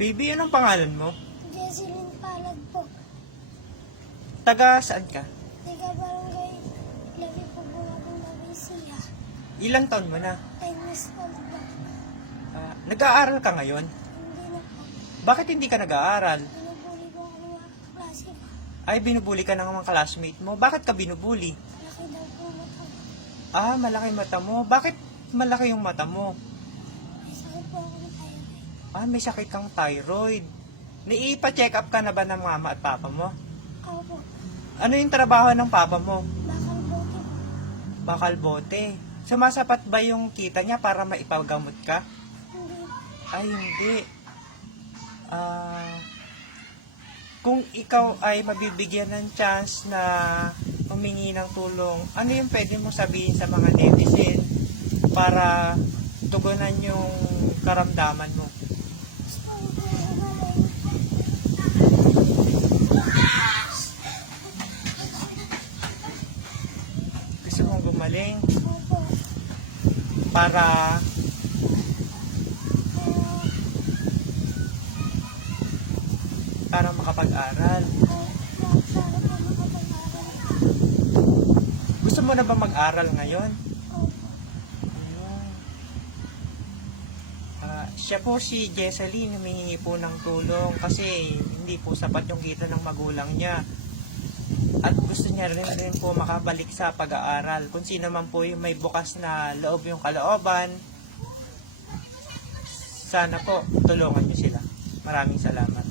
Baby, anong pangalan mo? Jesselyn Palad po. Taga saan ka? Taga barangay Labi po Bungabong Nabisiya. Ilang taon mo na? 10 years old po. Nag-aaral ka ngayon? Hindi na po. Bakit hindi ka nag-aaral? Pinubuli po ako ng mga kaklase ko. Ay, binubuli ka ng mga classmate mo. Bakit ka binubuli? Laki daw po mata. Malaki mata mo. Bakit malaki yung mata mo? May sakit po ako ng thyroid. May sakit kang thyroid. Naipa-check up ka na ba ng mama at papa mo? Ako po. Ano yung trabaho ng papa mo? Bakal bote po. Bakal bote. Sumasapat ba yung kita niya para maipagamot ka? Hindi po. Ay, hindi. Kung ikaw ay mabibigyan ng chance na humingi ng tulong, ano yung pwede mo sabihin sa mga netizen para tugunan yung karamdaman mo? Gusto ko po umaling. Gusto mong gumaling Opo. para makapag-aral. Para po makapag-aral. Gusto mo na ba mag-aral ngayon? Opo. Ayun. Siya po si Jesselyn, humingi po ng tulong kasi hindi po sapat yung kita ng magulang niya. At gusto niya rin po makabalik sa pag-aaral. Kung sino man po yung may bukas na loob yung kalooban, sana po tulungan niyo sila. Maraming salamat.